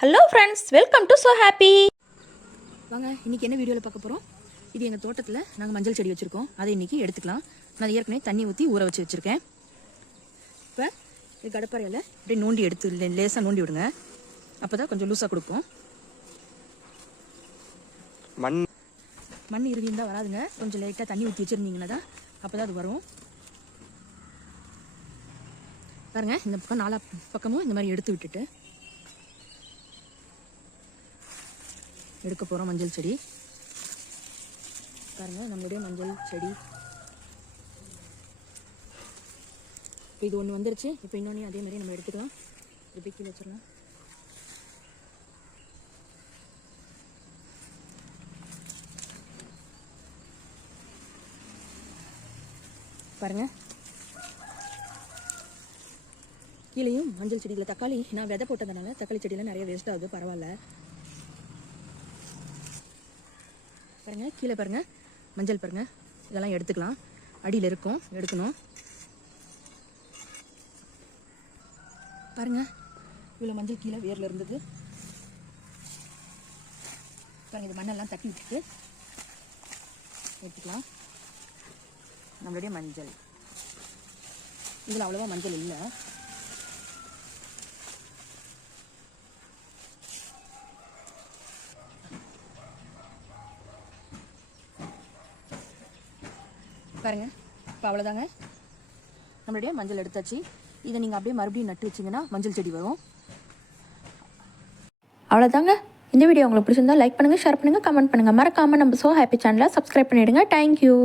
Hello friends welcome to so happy வாங்க இன்னைக்கு என்ன வீடியோவில் பார்க்க போகிறோம் இது எங்கள் தோட்டத்தில் நாங்கள் மஞ்சள் செடி வச்சுருக்கோம். அதை இன்னைக்கு எடுத்துக்கலாம். நான் அதை ஏற்கனவே தண்ணி ஊற்றி ஊற வச்சு வச்சுருக்கேன். இப்போ இது கடப்பாறையில் அப்படியே நோண்டி எடுத்து லே- லேசா நோண்டி விடுங்க. அப்போ தான் கொஞ்சம் லூஸாக கொடுப்போம். மண் மண் இறுதியும் தான் வராதுங்க. கொஞ்சம் லைட்டாக தண்ணி ஊற்றி வச்சுருந்தீங்கன்னா தான் அப்போ தான் அது வரும். பாருங்க இந்த பக்கம் நாலா பக்கமும் இந்த மாதிரி எடுத்து விட்டுட்டு எடுக்க போகிறோம் மஞ்சள் செடி. பாருங்க நம்மளுடைய மஞ்சள் செடி. இப்போ இது ஒன்று வந்துருச்சு. இப்போ இன்னொன்று அதே மாதிரி நம்ம எடுத்துக்கலாம். இப்படி கீழே வச்சிடலாம். பாருங்க. கீழேயும் மஞ்சள் செடியில் தக்காளி நான் விதை போட்டதுனால தக்காளி செடியில் நிறைய வேஸ்ட் ஆகுது பரவாயில்ல. பாருங்க கீழே பாருங்க. மஞ்சள் பாருங்க. இதெல்லாம் எடுத்துக்கலாம். அடியில் இருக்கும். எடுக்கணும். பாருங்க. இவ்வளோ மஞ்சள் கீழே வேர்ல இருந்தது. பாருங்க இது மண்ணெல்லாம் தட்டி விட்டுட்டு எடுத்துக்கலாம். நம்மளுடைய மஞ்சள். இதில் அவ்வளோவா மஞ்சள் இல்லை. பாருங்க. இப்போ அவ்வளோதாங்க நம்மளுடைய மஞ்சள் எடுத்தாச்சு. இதை நீங்கள் அப்படியே மறுபடியும் நட்டு வச்சிங்கன்னா மஞ்சள் செடி வரும். அவ்வளோதாங்க இந்த வீடியோ உங்களுக்கு பிடிச்சிருந்தா லைக் பண்ணுங்கள் ஷேர் பண்ணுங்கள் கமெண்ட் பண்ணுங்கள் மறக்காமல் நம்ம ஸோ ஹாப்பி சேனலை சப்ஸ்கிரைப் பண்ணிவிடுங்க தேங்க்யூ